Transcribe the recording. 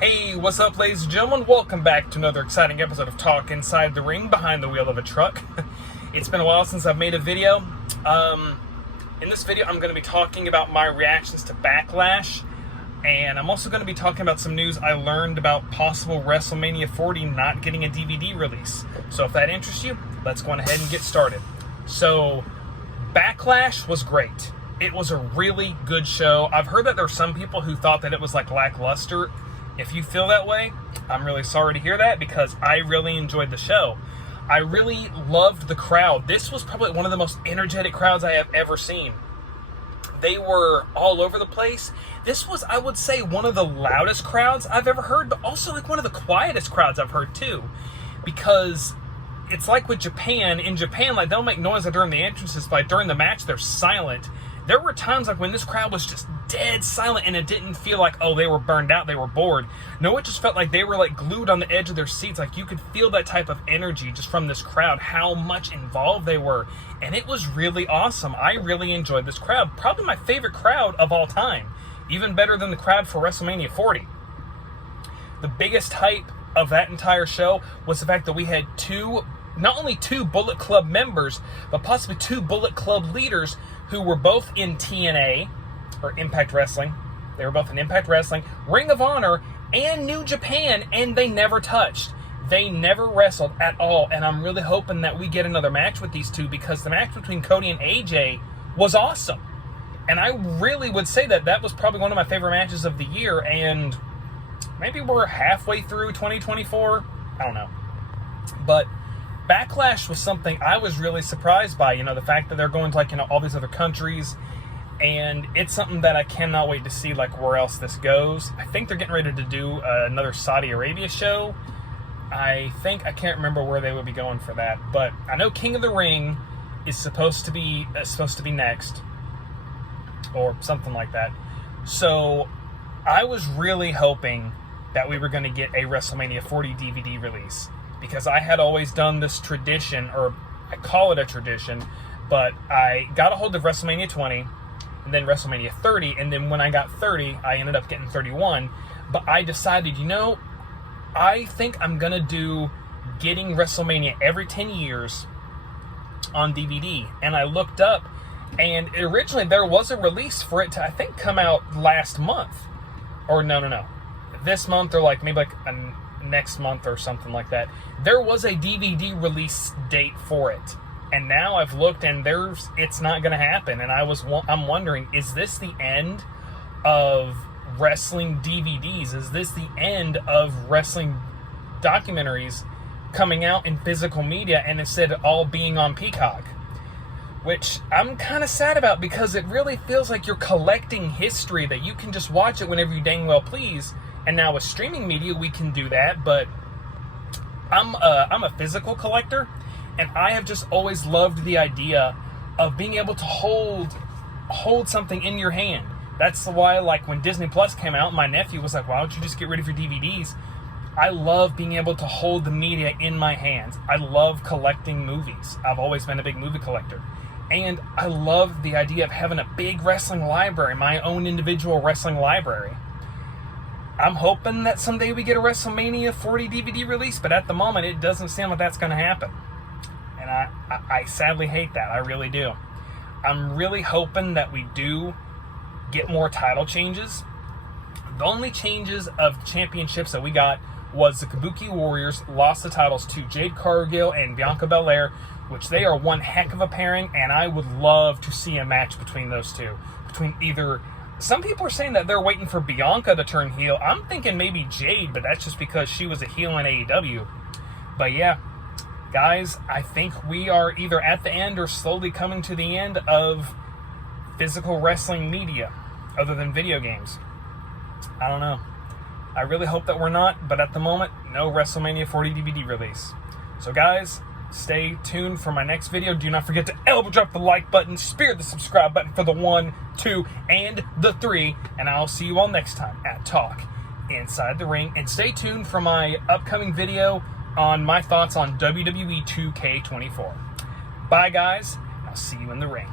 Hey, what's up, ladies and gentlemen? Welcome back to another exciting episode of Talk Inside the Ring, behind the wheel of a truck. It's been a while since I've made a video. In this video, I'm going to be talking about my reactions to Backlash, and I'm also going to be talking about some news I learned about possible Wrestlemania 40 not getting a DVD release. So if that interests you, let's go on ahead and get started. So, Backlash was great. It was a really good show. I've heard that there are some people who thought that it was like lackluster. If you feel that way, I'm really sorry to hear that, because I really enjoyed the show. I really loved the crowd. This was probably one of the most energetic crowds I have ever seen. They were all over the place. This was, I would say, one of the loudest crowds I've ever heard, but also like one of the quietest crowds I've heard too. Because it's like with Japan. In Japan, like, they'll make noise during the entrances, but during the match, they're silent. There were times like when this crowd was just dead silent, and it didn't feel like, oh, they were burned out, they were bored. No, it just felt like they were like glued on the edge of their seats. Like, you could feel that type of energy just from this crowd, how much involved they were. And it was really awesome. I really enjoyed this crowd. Probably my favorite crowd of all time. Even better than the crowd for WrestleMania 40. The biggest hype of that entire show was the fact that we had not only two Bullet Club members, but possibly two Bullet Club leaders who were both in TNA, or Impact Wrestling. They were both in Impact Wrestling, Ring of Honor, and New Japan, and they never touched. They never wrestled at all, and I'm really hoping that we get another match with these two, because the match between Cody and AJ was awesome. And I really would say that that was probably one of my favorite matches of the year, and maybe we're halfway through 2024. I don't know. But Backlash was something I was really surprised by, the fact that they're going to all these other countries, and it's something that I cannot wait to see where else this goes. I think they're getting ready to do another Saudi Arabia show. I can't remember where they would be going for that, but I know King of the Ring is supposed to be next, or something like that. So I was really hoping that we were going to get a WrestleMania 40 DVD release, because I had always done this tradition, or I call it a tradition, but I got a hold of WrestleMania 20, and then WrestleMania 30, and then when I got 30, I ended up getting 31, but I decided, I think I'm going to do getting WrestleMania every 10 years on DVD, and I looked up, and originally there was a release for it to, I think, come out last month, or no, this month, or maybe next month or something like that. There was a DVD release date for it, and now I've looked, and it's not going to happen. And I'm wondering, is this the end of wrestling DVDs? Is this the end of wrestling documentaries coming out in physical media, and instead of all being on Peacock? Which I'm kind of sad about, because it really feels like you're collecting history that you can just watch it whenever you dang well please. And now with streaming media, we can do that, but I'm a physical collector, and I have just always loved the idea of being able to hold something in your hand. That's why, when Disney Plus came out, my nephew was like, why don't you just get rid of your DVDs? I love being able to hold the media in my hands. I love collecting movies. I've always been a big movie collector. And I love the idea of having a big wrestling library, my own individual wrestling library. I'm hoping that someday we get a WrestleMania 40 DVD release, but at the moment, it doesn't seem like that's going to happen. And I sadly hate that. I really do. I'm really hoping that we do get more title changes. The only changes of championships that we got was the Kabuki Warriors lost the titles to Jade Cargill and Bianca Belair, which they are one heck of a pairing, and I would love to see a match between those two. Some people are saying that they're waiting for Bianca to turn heel. I'm thinking maybe Jade, but that's just because she was a heel in AEW. But yeah, guys, I think we are either at the end or slowly coming to the end of physical wrestling media, other than video games. I don't know. I really hope that we're not, but at the moment, no WrestleMania 40 DVD release. So guys, stay tuned for my next video. Do not forget to elbow drop the like button, spear the subscribe button for the 1, 2, and the 3, and I'll see you all next time at Talk Inside the Ring. And stay tuned for my upcoming video on my thoughts on WWE 2K24. Bye guys, I'll see you in the ring.